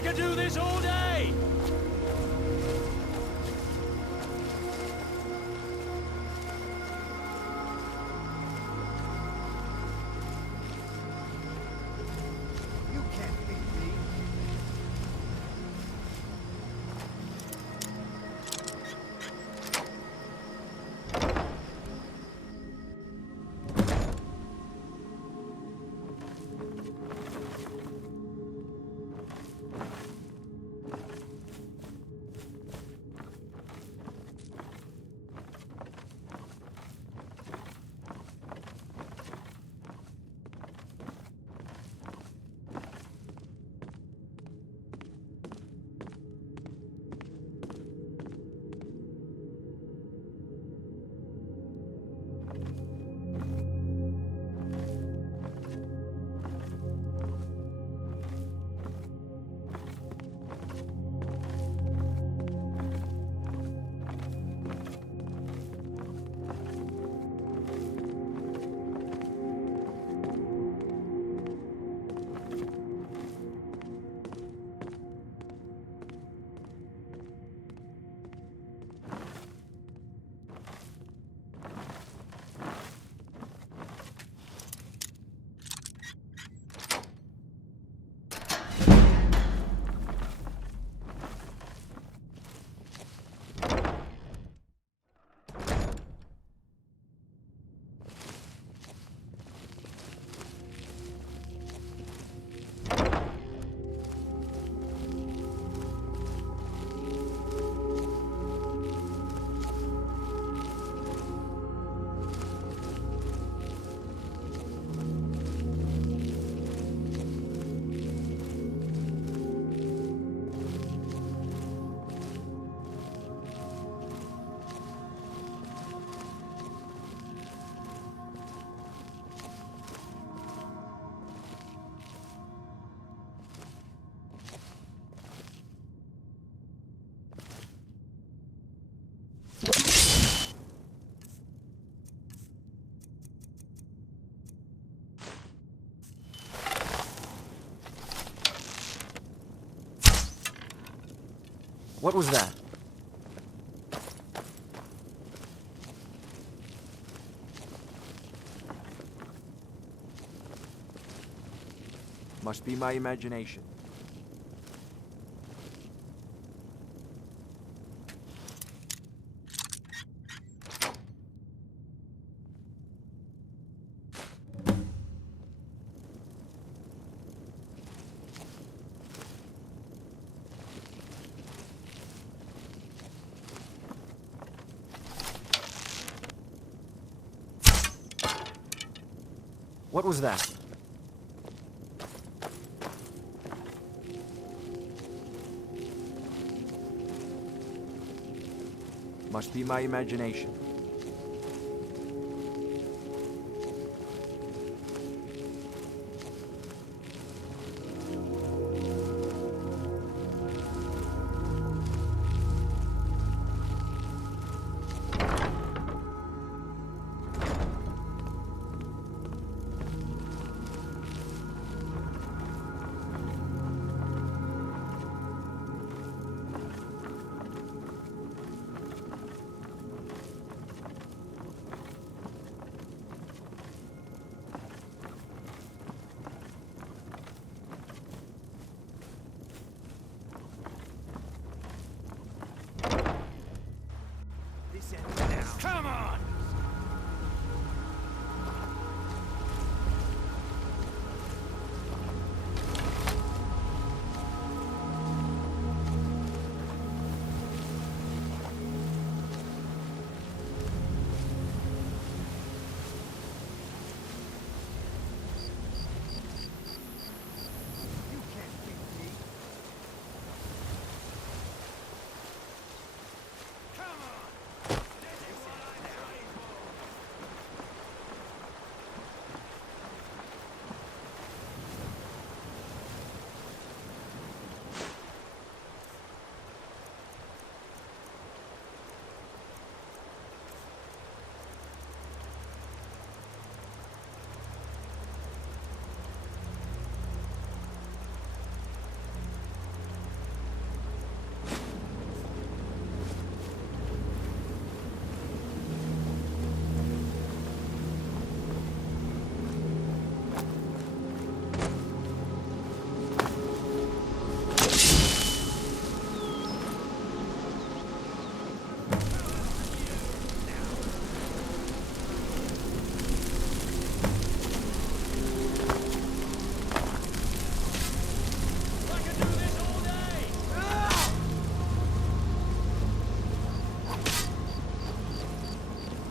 I could do this all day! You can't beat me. What was that? Must be my imagination. What was that? Must be my imagination.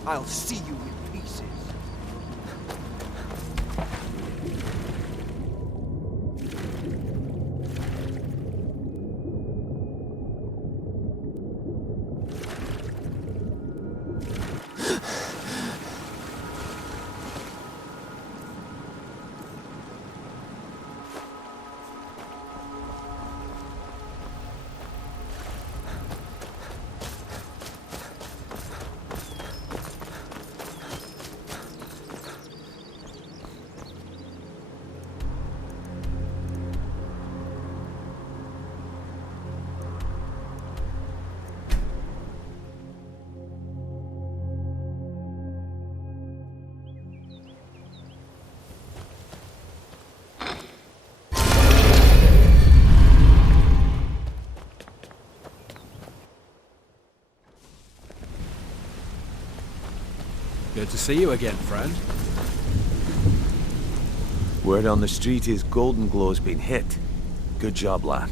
I'll see you in pieces. Good to see you again, friend. Word on the street is Golden Glow's been hit. Good job, lad.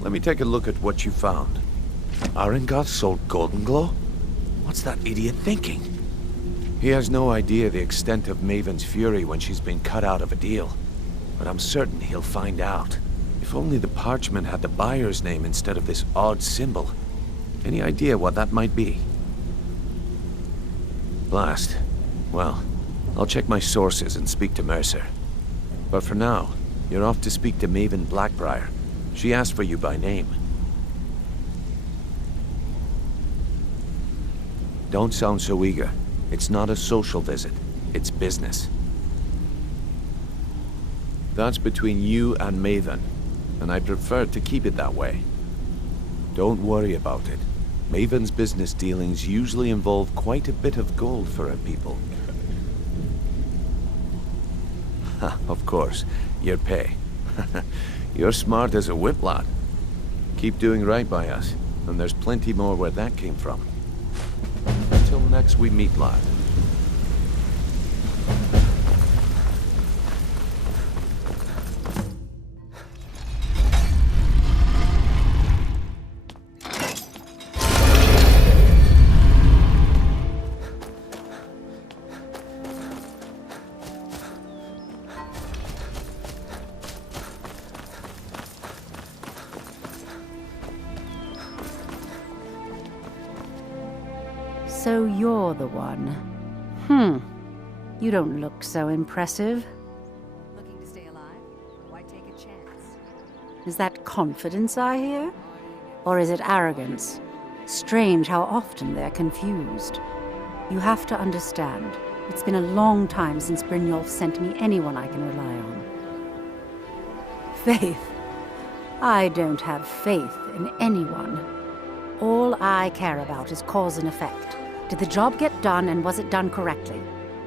Let me take a look at what you found. Arengoth sold Golden Glow? What's that idiot thinking? He has no idea the extent of Maven's fury when she's been cut out of a deal. But I'm certain he'll find out. If only the parchment had the buyer's name instead of this odd symbol. Any idea what that might be? Blast. Well, I'll check my sources and speak to Mercer. But for now, you're off to speak to Maven Blackbriar. She asked for you by name. Don't sound so eager. It's not a social visit. It's business. That's between you and Maven, and I prefer to keep it that way. Don't worry about it. Maven's business dealings usually involve quite a bit of gold for her people. Of course, your pay. You're smart as a whip, lad. Keep doing right by us, and there's plenty more where that came from. Until next we meet, lad. So you're the one. You don't look so impressive. Looking to stay alive? Why take a chance? Is that confidence I hear? Or is it arrogance? Strange how often they're confused. You have to understand, it's been a long time since Brynjolf sent me anyone I can rely on. Faith? I don't have faith in anyone. All I care about is cause and effect. Did the job get done, and was it done correctly?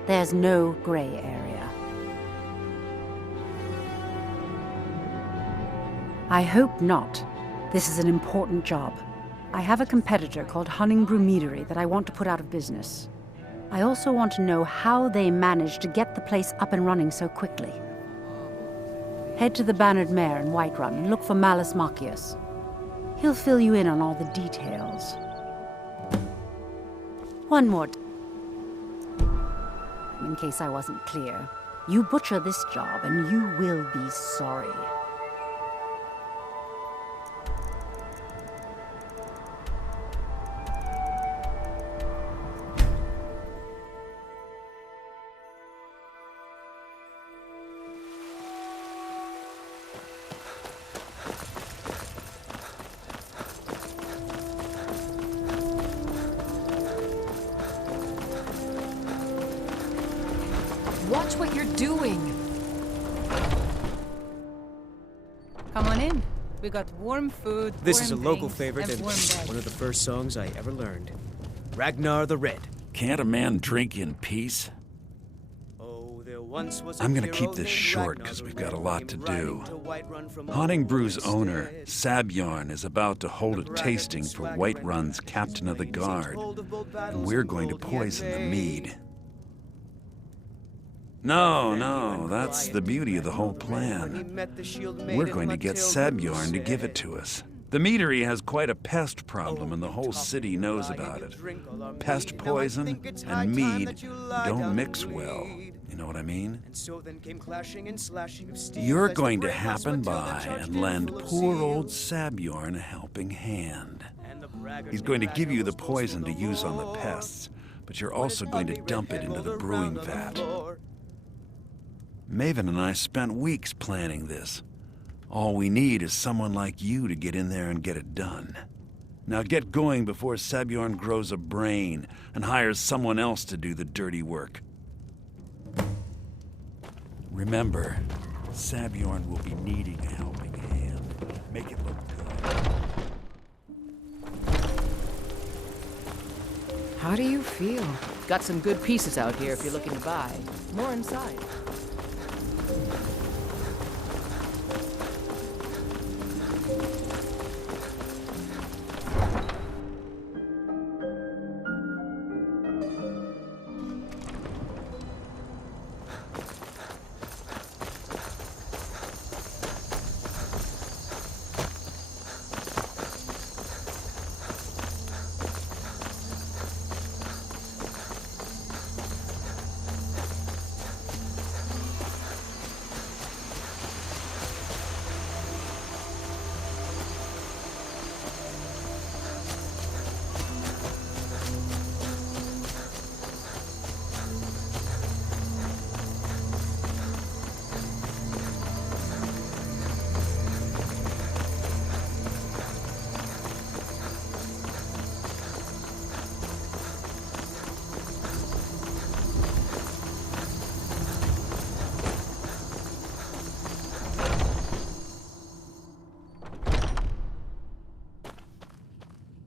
There's no gray area. I hope not. This is an important job. I have a competitor called Hunningbrew Meadery that I want to put out of business. I also want to know how they managed to get the place up and running so quickly. Head to the Bannered Mare in Whiterun and look for Malus Machius. He'll fill you in on all the details. One more in case I wasn't clear. You butcher this job and you will be sorry. Watch what you're doing! Come on in. We got warm food, This warm is a local drinks, favorite and warm beds. one of the first songs I ever learned. Ragnar the Red. Can't a man drink in peace? Oh, there once was I'm gonna keep this short because we've got a lot to do. Honningbrew's owner, Sabjorn, is about to hold a tasting for Whiterun's Captain of the Guard, and we're going to poison the mead. No, that's the beauty of the whole plan. We're going to get Sabjorn to give it to us. The meadery has quite a pest problem, and the whole city knows about it. Pest poison and mead don't mix well. You know what I mean? You're going to happen by and lend poor old Sabjorn a helping hand. He's going to give you the poison to use on the pests, but you're also going to dump it into the brewing vat. Maven and I spent weeks planning this. All we need is someone like you to get in there and get it done. Now get going before Sabjorn grows a brain and hires someone else to do the dirty work. Remember, Sabjorn will be needing a helping hand. Make it look good. How do you feel? Got some good pieces out here if you're looking to buy. More inside.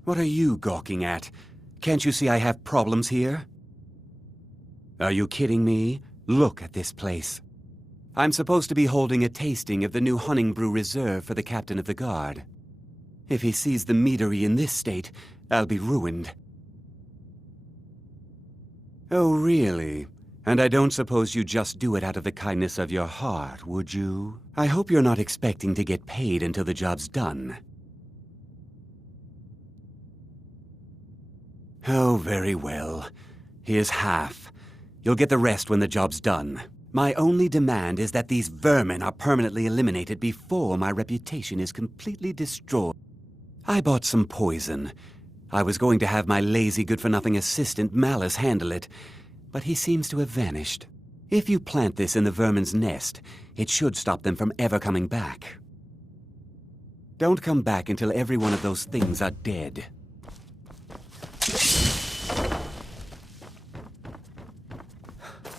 What are you gawking at? Can't you see I have problems here? Are you kidding me? Look at this place. I'm supposed to be holding a tasting of the new Hunning Brew Reserve for the captain of the guard. If he sees the meadery in this state, I'll be ruined. Oh, really? And I don't suppose you just do it out of the kindness of your heart, would you? I hope you're not expecting to get paid until the job's done. Oh, very well. Here's half. You'll get the rest when the job's done. My only demand is that these vermin are permanently eliminated before my reputation is completely destroyed. I bought some poison. I was going to have my lazy good-for-nothing assistant Malice handle it, but he seems to have vanished. If you plant this in the vermin's nest, it should stop them from ever coming back. Don't come back until every one of those things are dead.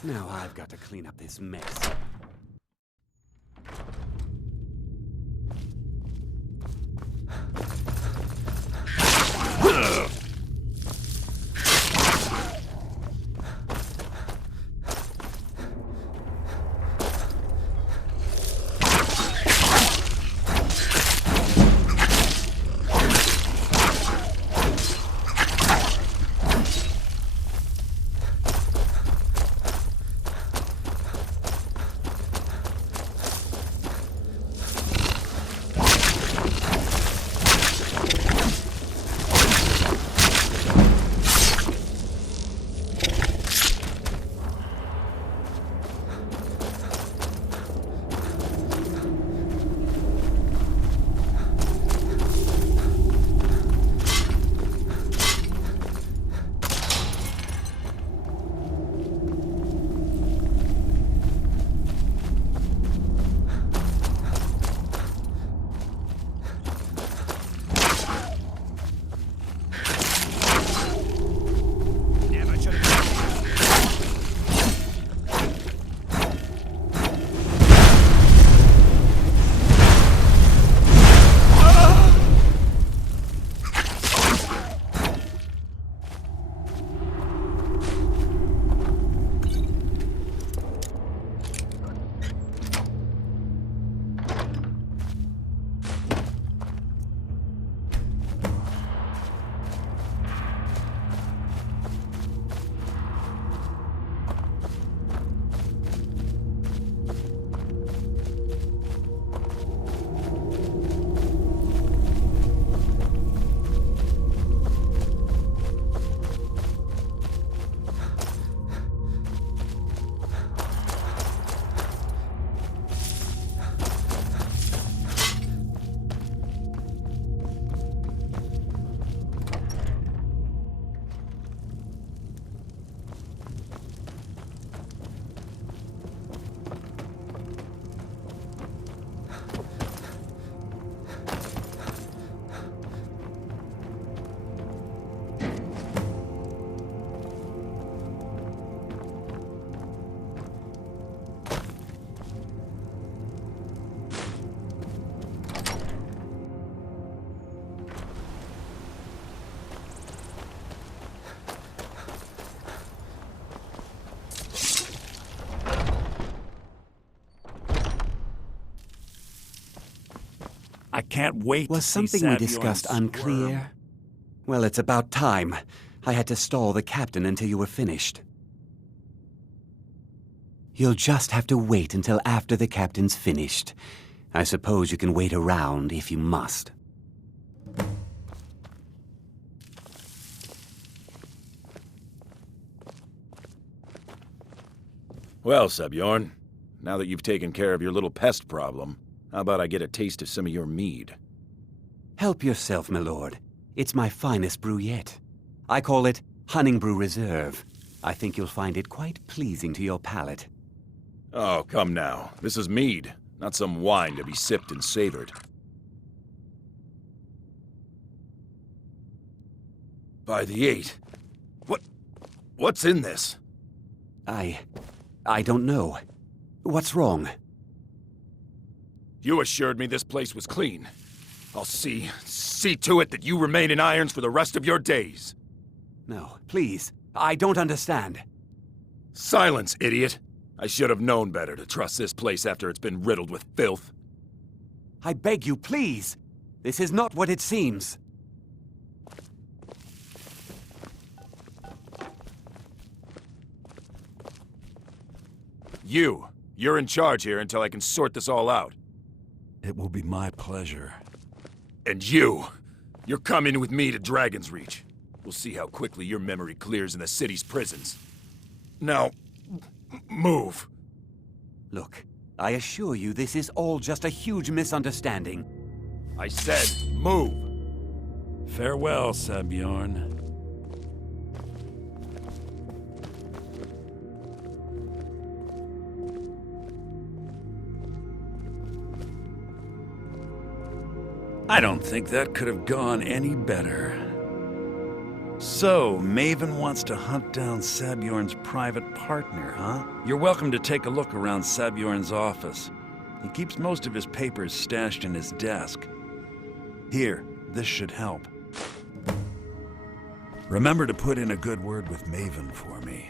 Now I've got to clean up this mess. I can't wait Was to see something we Savior discussed squirm. unclear? Well, it's about time. I had to stall the captain until you were finished. You'll just have to wait until after the captain's finished. I suppose you can wait around if you must. Well, Sebjorn, now that you've taken care of your little pest problem, how about I get a taste of some of your mead? Help yourself, my lord. It's my finest brew yet. I call it Honningbrew Reserve. I think you'll find it quite pleasing to your palate. Oh, come now. This is mead, not some wine to be sipped and savored. By the 8. What's in this? I don't know. What's wrong? You assured me this place was clean. I'll see to it that you remain in irons for the rest of your days. No, please. I don't understand. Silence, idiot. I should have known better to trust this place after it's been riddled with filth. I beg you, please. This is not what it seems. You're in charge here until I can sort this all out. It will be my pleasure. And you're coming with me to Dragon's Reach. We'll see how quickly your memory clears in the city's prisons. Now, move. Look, I assure you this is all just a huge misunderstanding. I said, move. Farewell, Sabjorn. I don't think that could have gone any better. So, Maven wants to hunt down Sabjorn's private partner, huh? You're welcome to take a look around Sabjorn's office. He keeps most of his papers stashed in his desk. Here, this should help. Remember to put in a good word with Maven for me.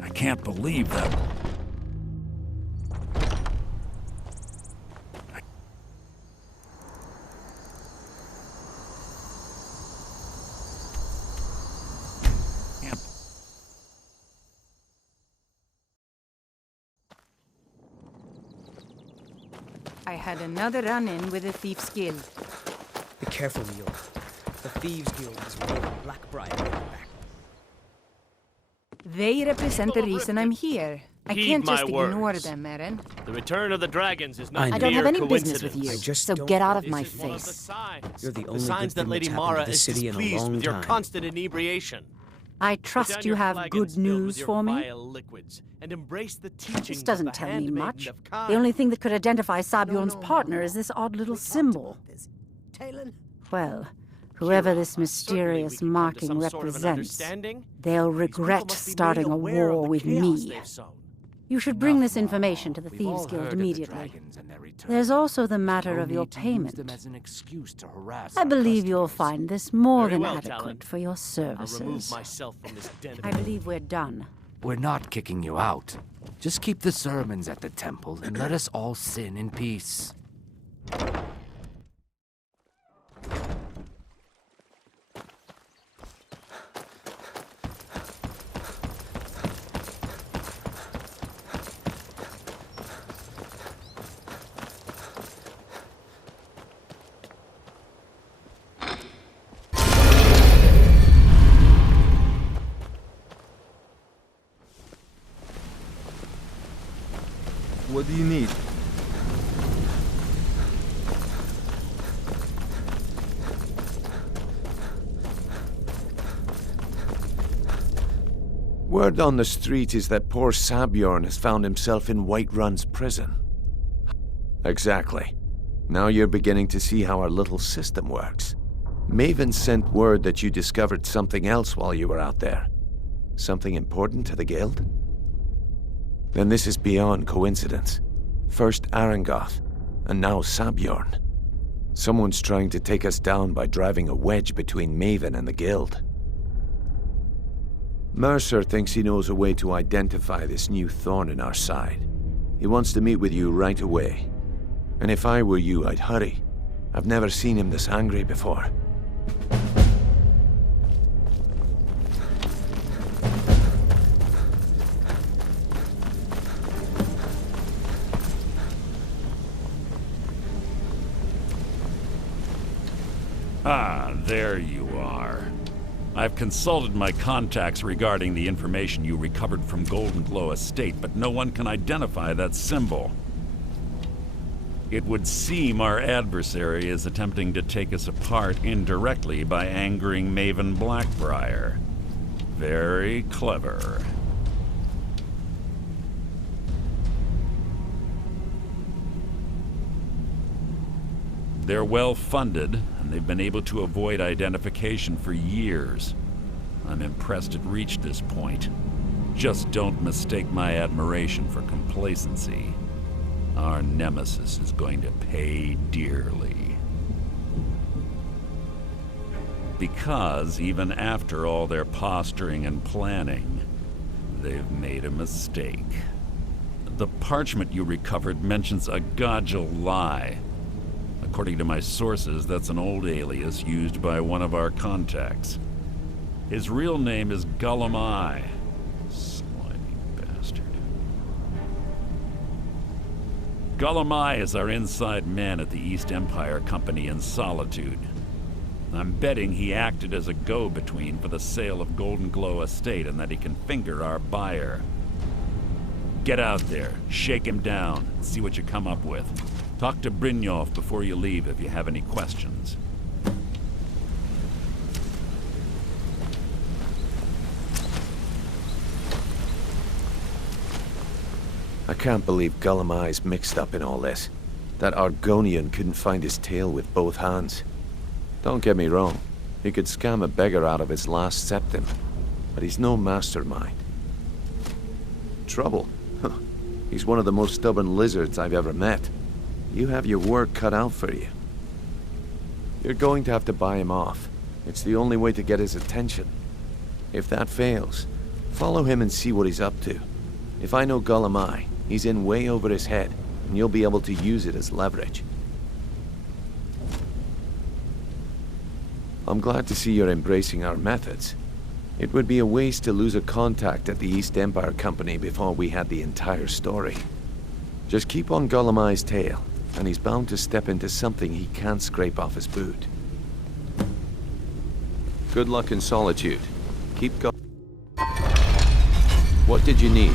I can't believe that. I had another run-in with the Thieves Guild. Be careful, Mule. The Thieves Guild is waiting Blackbriar back. They represent the reason I'm here. I Heed can't my just ignore words. them, Eren. The return of the dragons is not I I don't have mere any business with coincidence. you, I just so don't get out want of my This is one of the face. signs. You're the The only signs good that thing Lady that's happened to Mara this is city in a displeased long with your time. constant inebriation. I Put trust down you your have flagons good filled with news your for me. vile liquids and embrace the teachings This of doesn't the tell me handmaiden much. of Kai. The only thing that could identify Sabjorn's partner is this odd little symbol. Well, whoever this mysterious Certainly we can come to marking some sort of an represents, understanding. they'll These people regret must be made starting a aware of war the with chaos me. they've sown. You should bring this information to the Thieves Guild immediately. There's also the matter of your payment. I believe you'll find this more Very than well, adequate Talon. for your I'll remove services. myself from this den of I believe we're done. We're not kicking you out. Just keep the sermons at the temple and let us all sin in peace. What do you need? Word on the street is that poor Sabjorn has found himself in Whiterun's prison. Exactly. Now you're beginning to see how our little system works. Maven sent word that you discovered something else while you were out there. Something important to the guild? Then this is beyond coincidence. First Arangoth, and now Sabjorn. Someone's trying to take us down by driving a wedge between Maven and the guild. Mercer thinks he knows a way to identify this new thorn in our side. He wants to meet with you right away. And if I were you, I'd hurry. I've never seen him this angry before. Ah, there you are. I've consulted my contacts regarding the information you recovered from Golden Glow Estate, but no one can identify that symbol. It would seem our adversary is attempting to take us apart indirectly by angering Maven Blackbriar. Very clever. They're well funded, and they've been able to avoid identification for years. I'm impressed it reached this point. Just don't mistake my admiration for complacency. Our nemesis is going to pay dearly. Because even after all their posturing and planning, they've made a mistake. The parchment you recovered mentions a Gajal lie. According to my sources, that's an old alias used by one of our contacts. His real name is Gullum. Slimy bastard. Gullum is our inside man at the East Empire Company in Solitude. I'm betting he acted as a go-between for the sale of Golden Glow Estate and that he can finger our buyer. Get out there, shake him down, and see what you come up with. Talk to Brynjolf before you leave if you have any questions. I can't believe Gullum mixed up in all this. That Argonian couldn't find his tail with both hands. Don't get me wrong, he could scam a beggar out of his last septim, but he's no mastermind. Trouble? Huh. He's one of the most stubborn lizards I've ever met. You have your work cut out for you. You're going to have to buy him off. It's the only way to get his attention. If that fails, follow him and see what he's up to. If I know Gullum, he's in way over his head, and you'll be able to use it as leverage. I'm glad to see you're embracing our methods. It would be a waste to lose a contact at the East Empire Company before we had the entire story. Just keep on Gullum's tail, and he's bound to step into something he can't scrape off his boot. Good luck in Solitude. Keep going. What did you need?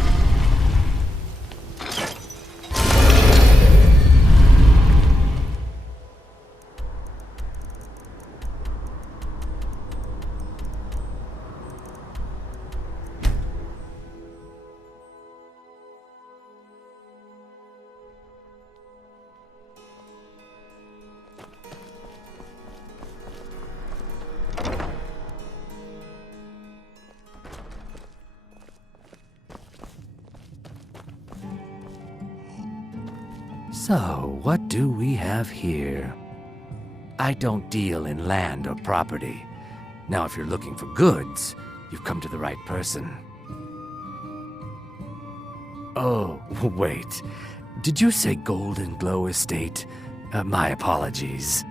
So, what do we have here? I don't deal in land or property. Now, if you're looking for goods, you've come to the right person. Oh, wait. Did you say Golden Glow Estate? My apologies.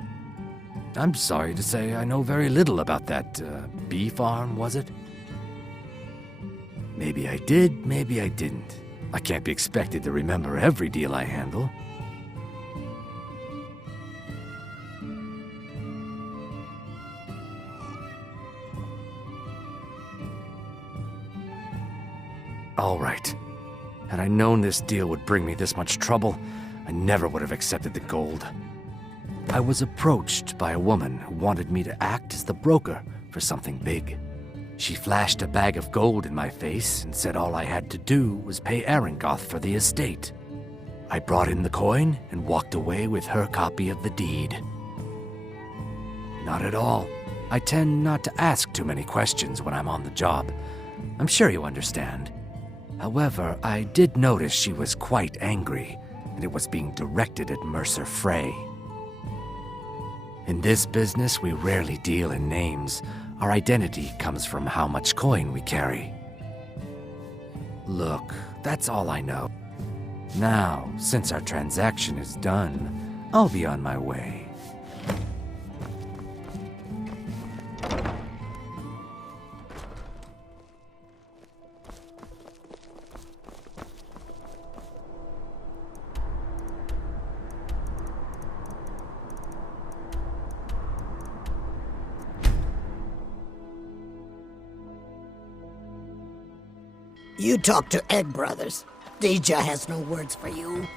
I'm sorry to say I know very little about that bee farm, was it? Maybe I did, maybe I didn't. I can't be expected to remember every deal I handle. All right. Had I known this deal would bring me this much trouble, I never would have accepted the gold. I was approached by a woman who wanted me to act as the broker for something big. She flashed a bag of gold in my face and said all I had to do was pay Arangoth for the estate. I brought in the coin and walked away with her copy of the deed. Not at all. I tend not to ask too many questions when I'm on the job. I'm sure you understand. However, I did notice she was quite angry, and it was being directed at Mercer Frey. In this business, we rarely deal in names. Our identity comes from how much coin we carry. Look, that's all I know. Now, since our transaction is done, I'll be on my way. You talk to Egg Brothers. Deja has no words for you.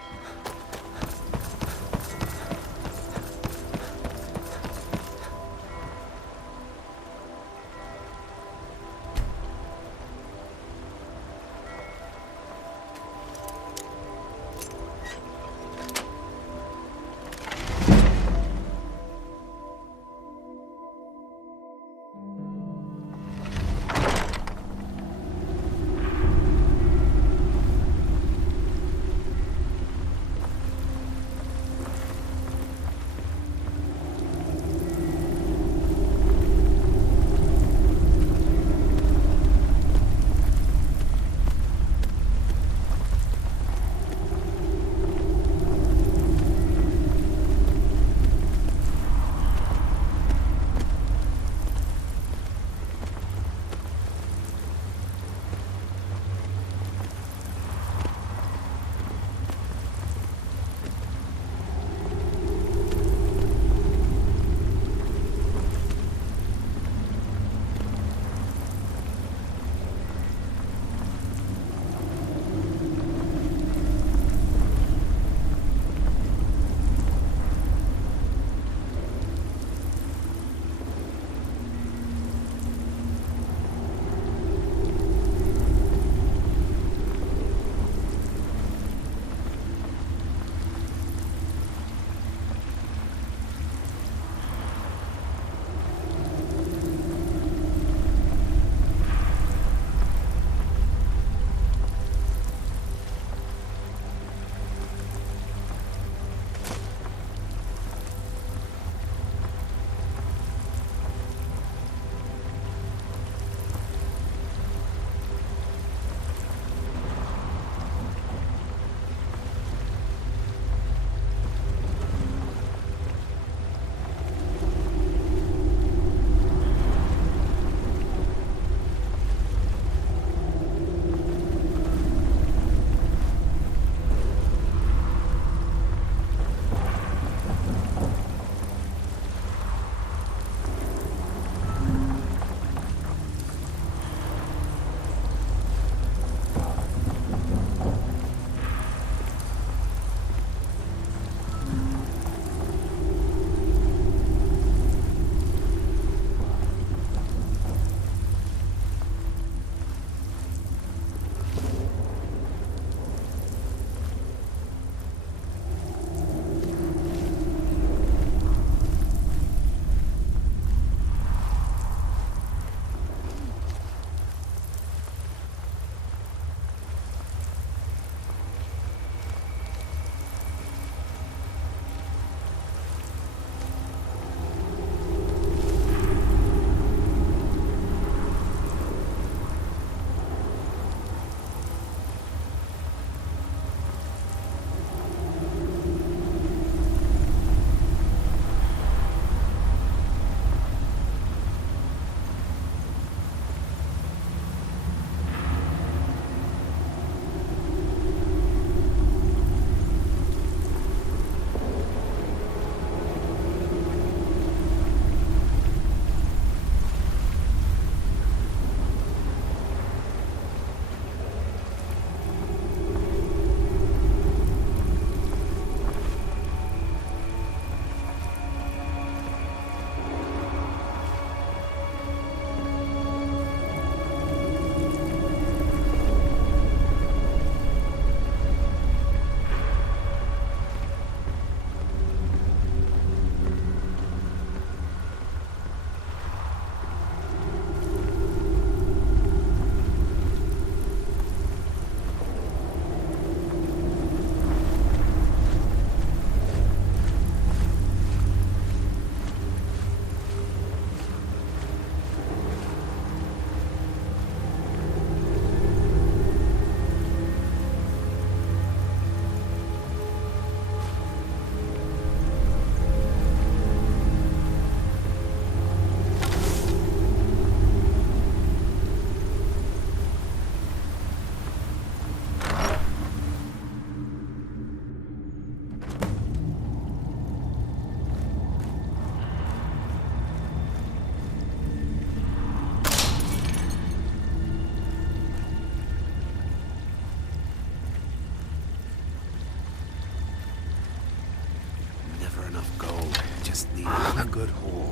just need a good hole.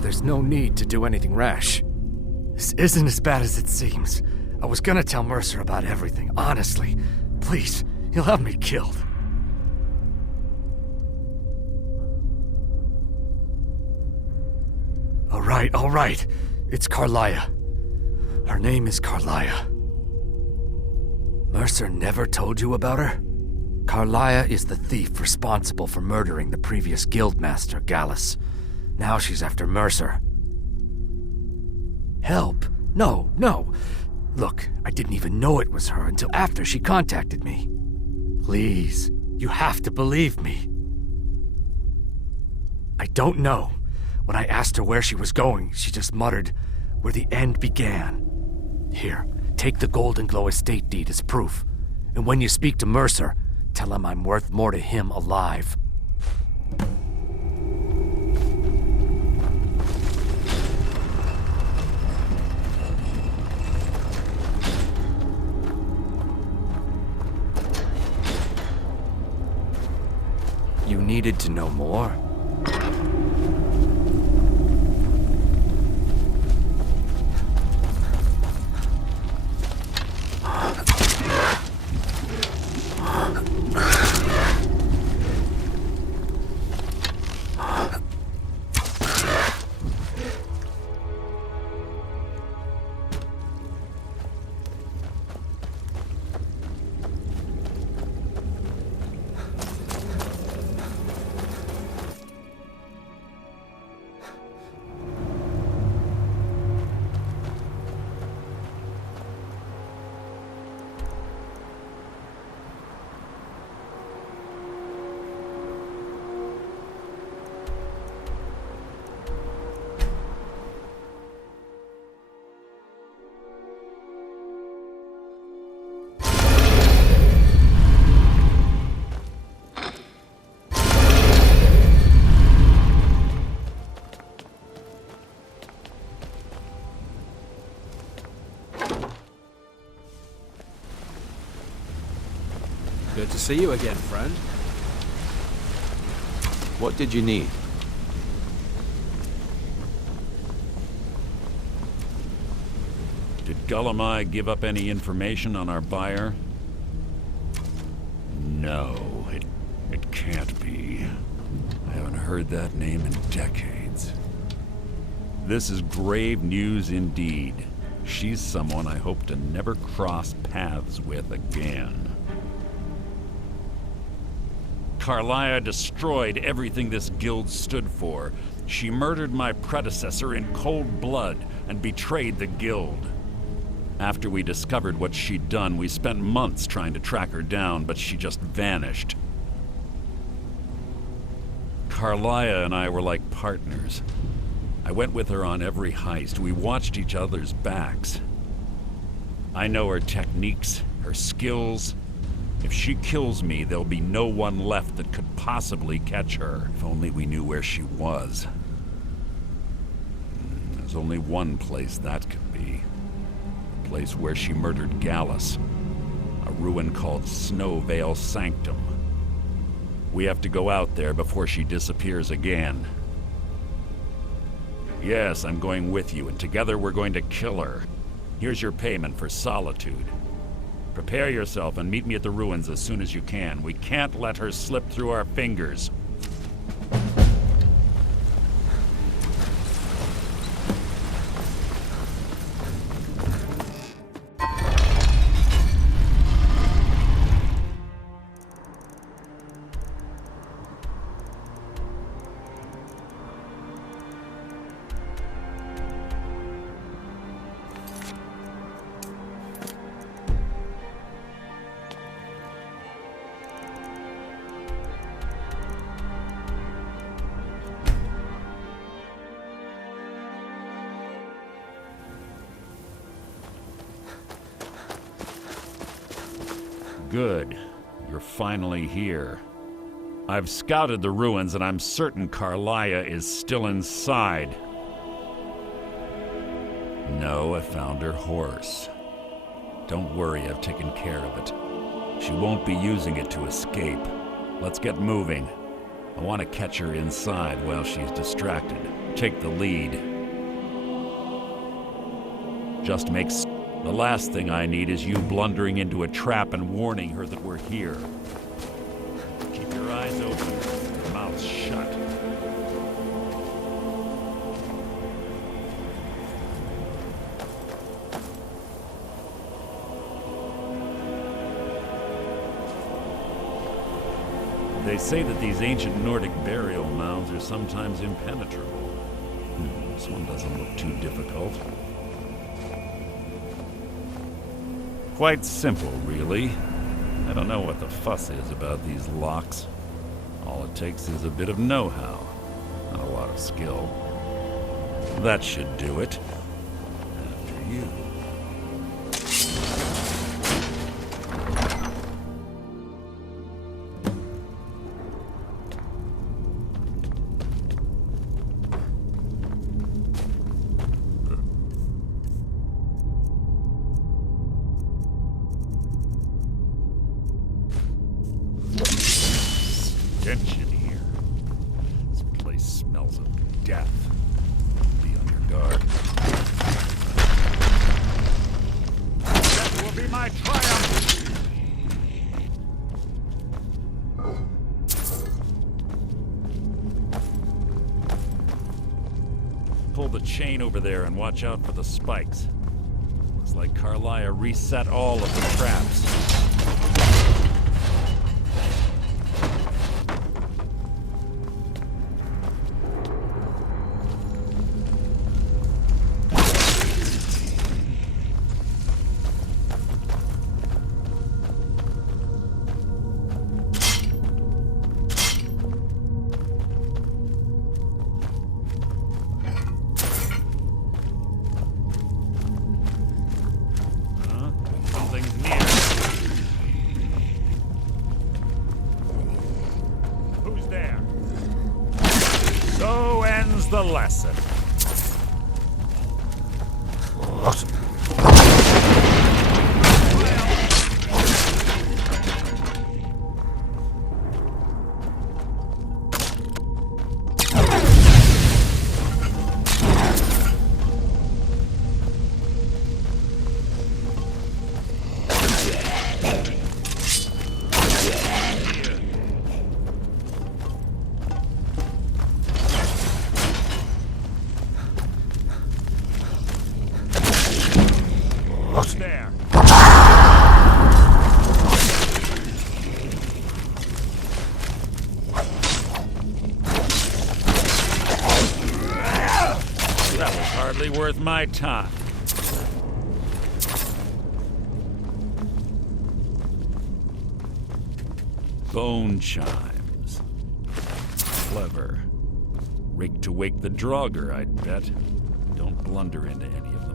There's no need to do anything rash. This isn't as bad as it seems. I was gonna tell Mercer about everything, honestly. Please, he'll have me killed. All right. It's Carlia. Her name is Carlia. Mercer never told you about her? Carlia is the thief responsible for murdering the previous guildmaster, Gallus. Now she's after Mercer. Help? No. Look, I didn't even know it was her until after she contacted me. Please, you have to believe me. I don't know. When I asked her where she was going, she just muttered, "Where the end began." Here, take the Golden Glow estate deed as proof. And when you speak to Mercer, tell him I'm worth more to him alive. You needed to know more? Good to see you again, friend. What did you need? Did Gullumai give up any information on our buyer? No, it can't be. I haven't heard that name in decades. This is grave news indeed. She's someone I hope to never cross paths with again. Carlia destroyed everything this guild stood for. She murdered my predecessor in cold blood and betrayed the guild. After we discovered what she'd done, we spent months trying to track her down, but she just vanished. Carlia and I were like partners. I went with her on every heist. We watched each other's backs. I know her techniques, her skills. If she kills me, there'll be no one left that could possibly catch her. If only we knew where she was. There's only one place that could be. The place where she murdered Gallus. A ruin called Snowvale Sanctum. We have to go out there before she disappears again. Yes, I'm going with you, and together we're going to kill her. Here's your payment for solitude. Prepare yourself and meet me at the ruins as soon as you can. We can't let her slip through our fingers. Good. You're finally here. I've scouted the ruins and I'm certain Carlia is still inside. No, I found her horse. Don't worry, I've taken care of it. She won't be using it to escape. Let's get moving. I want to catch her inside while she's distracted. Take the lead. Just make The last thing I need is you blundering into a trap and warning her that we're here. Keep your eyes open, your mouth shut. They say that these ancient Nordic burial mounds are sometimes impenetrable. This one doesn't look too difficult. Quite simple, really. I don't know what the fuss is about these locks. All it takes is a bit of know-how, not a lot of skill. That should do it. After you. Stench in here. This place smells of death. Be on your guard. Death will be my triumph! Pull the chain over there and watch out for the spikes. Looks like Carlia reset all of the traps. So ends the lesson. Hardly worth my time. Bone chimes. Clever. Rigged to wake the Draugr, I'd bet. Don't blunder into any of them.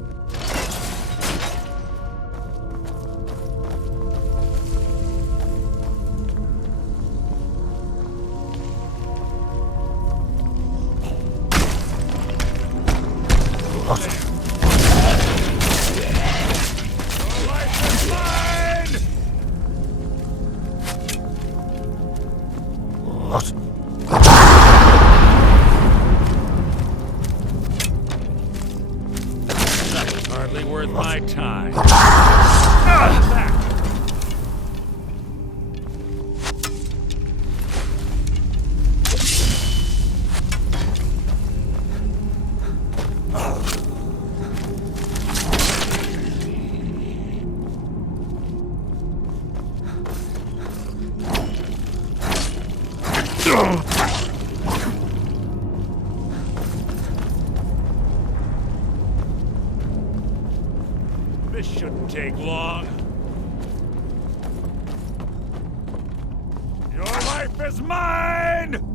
Hardly worth my time. This shouldn't take long. Your life is mine!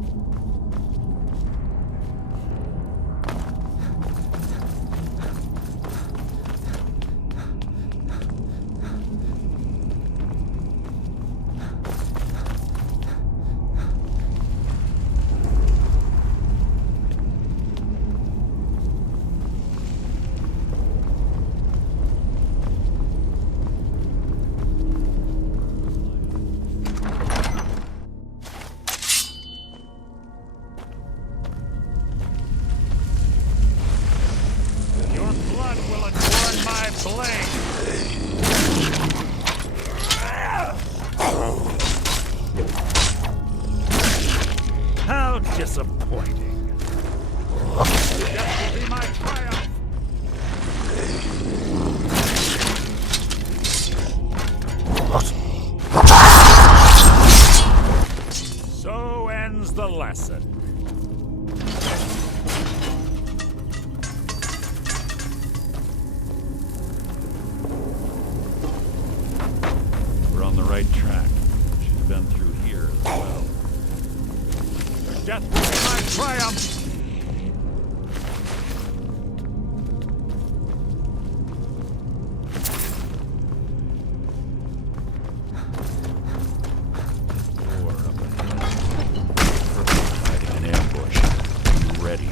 How disappointing. Death will be my triumph. So ends the lesson. We're on the right track. Should have been through here as well. Death will be my triumph! Door up ahead. Hiding in ambush. Be ready.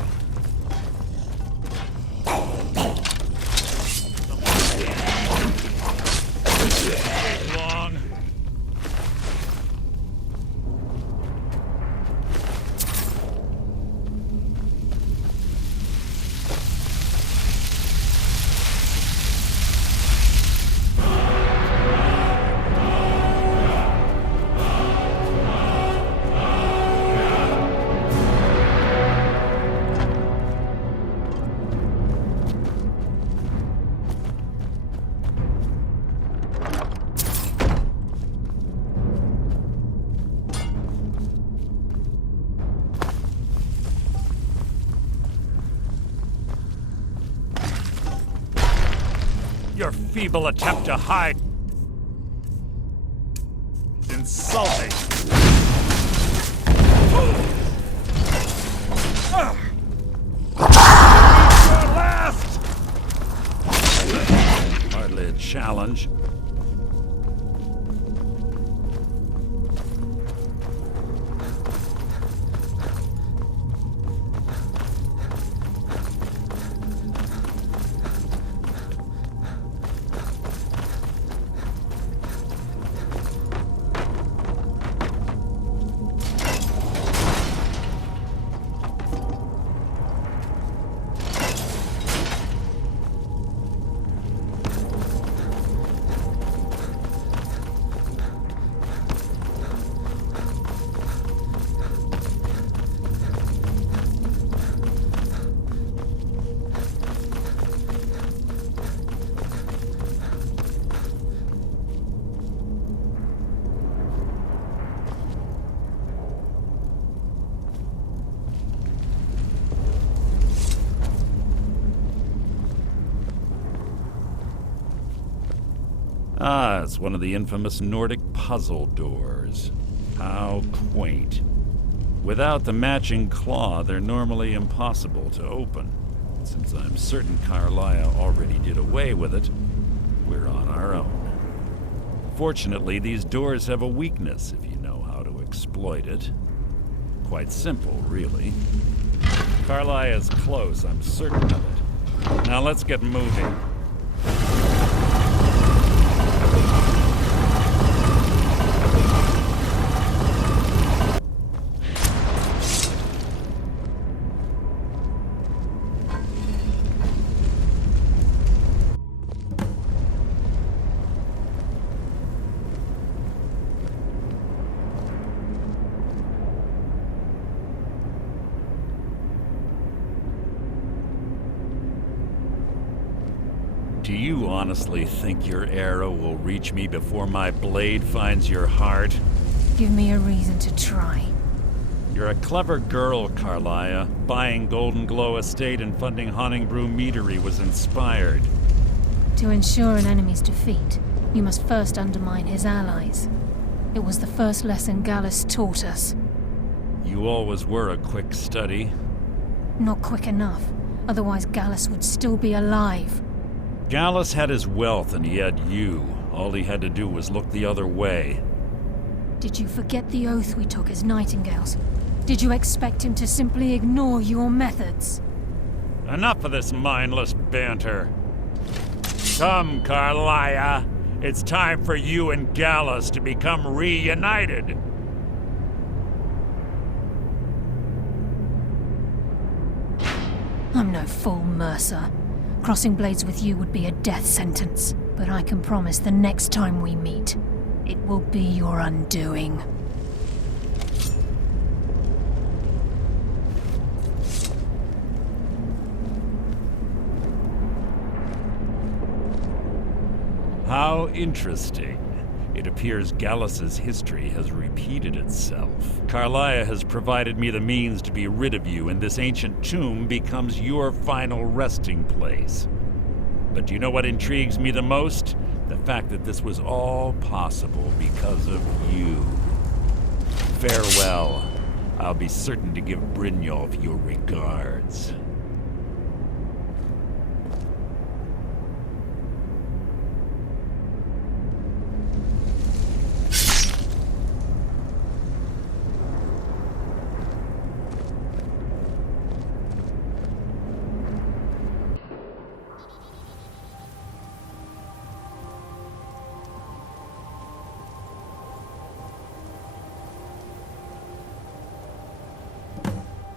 Long. Your feeble attempt to hide is insulting. Your last! Hardly a challenge. Ah, it's one of the infamous Nordic puzzle doors. How quaint. Without the matching claw, they're normally impossible to open. Since I'm certain Carlia already did away with it, we're on our own. Fortunately, these doors have a weakness if you know how to exploit it. Quite simple, really. Carlia is close, I'm certain of it. Now let's get moving. Do you honestly think your arrow will reach me before my blade finds your heart? Give me a reason to try. You're a clever girl, Carlia. Buying Golden Glow Estate and funding Honningbrew Meadery was inspired. To ensure an enemy's defeat, you must first undermine his allies. It was the first lesson Gallus taught us. You always were a quick study. Not quick enough, otherwise Gallus would still be alive. Gallus had his wealth and he had you. All he had to do was look the other way. Did you forget the oath we took as Nightingales? Did you expect him to simply ignore your methods? Enough of this mindless banter. Come, Carlia. It's time for you and Gallus to become reunited. I'm no fool, Mercer. Crossing blades with you would be a death sentence. But I can promise the next time we meet, it will be your undoing. How interesting. It appears Gallus's history has repeated itself. Carlia has provided me the means to be rid of you, and this ancient tomb becomes your final resting place. But do you know what intrigues me the most? The fact that this was all possible because of you. Farewell. I'll be certain to give Brynjolf your regards.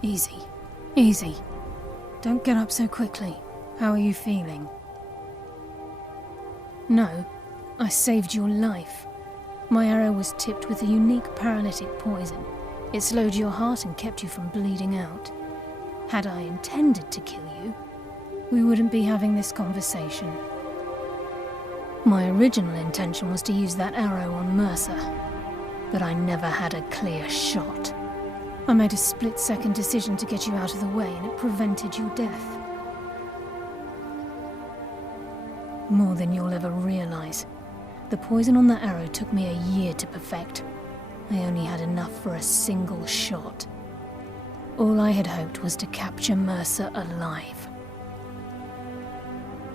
Easy. Easy. Don't get up so quickly. How are you feeling? No, I saved your life. My arrow was tipped with a unique paralytic poison. It slowed your heart and kept you from bleeding out. Had I intended to kill you, we wouldn't be having this conversation. My original intention was to use that arrow on Mercer, but I never had a clear shot. I made a split-second decision to get you out of the way, and it prevented your death. More than you'll ever realize. The poison on that arrow took me a year to perfect. I only had enough for a single shot. All I had hoped was to capture Mercer alive.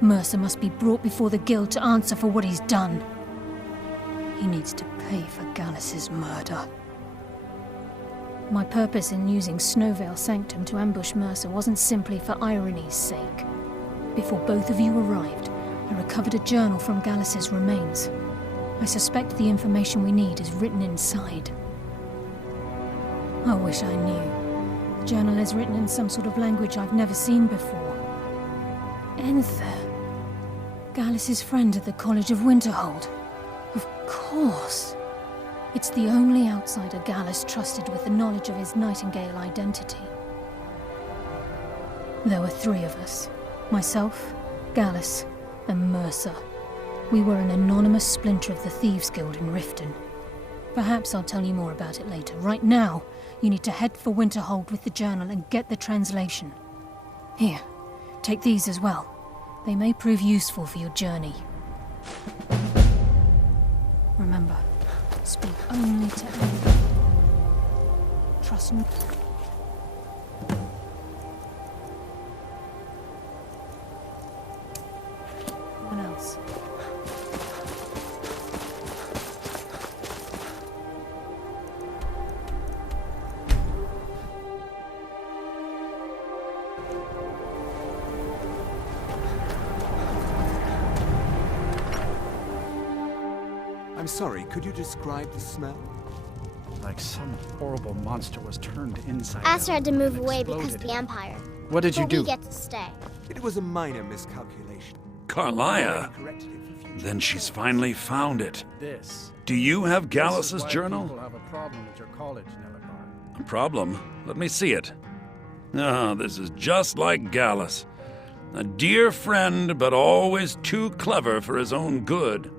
Mercer must be brought before the Guild to answer for what he's done. He needs to pay for Gallus's murder. My purpose in using Snowvale Sanctum to ambush Mercer wasn't simply for irony's sake. Before both of you arrived, I recovered a journal from Gallus's remains. I suspect the information we need is written inside. I wish I knew. The journal is written in some sort of language I've never seen before. Enther. Gallus's friend at the College of Winterhold. Of course. It's the only outsider Gallus trusted with the knowledge of his Nightingale identity. There were 3 of us. Myself, Gallus, and Mercer. We were an anonymous splinter of the Thieves Guild in Riften. Perhaps I'll tell you more about it later. Right now, you need to head for Winterhold with the journal and get the translation. Here, take these as well. They may prove useful for your journey. Remember, speak only to Anne. Trust no. One else. I'm sorry, could you describe the smell? Like some horrible monster was turned inside Aster out had to move and away because of exploded. the Empire. What did you But do? we get to stay. It was a minor miscalculation. Carlia? Then she's finally found it. This. Do you have This is Gallus's why journal? People have a problem at your college, Nelagar. A problem? Let me see it. Ah, this is just like Gallus. A dear friend, but always too clever for his own good.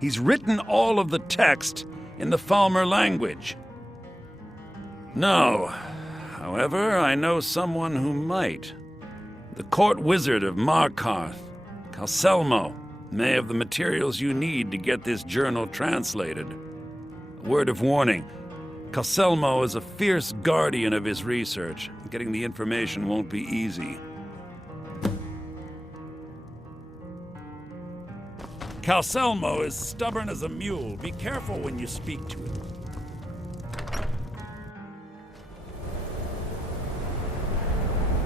He's written all of the text in the Falmer language. No. However, I know someone who might. The court wizard of Markarth, Calselmo, may have the materials you need to get this journal translated. A word of warning. Calselmo is a fierce guardian of his research. Getting the information won't be easy. Calselmo is stubborn as a mule. Be careful when you speak to him.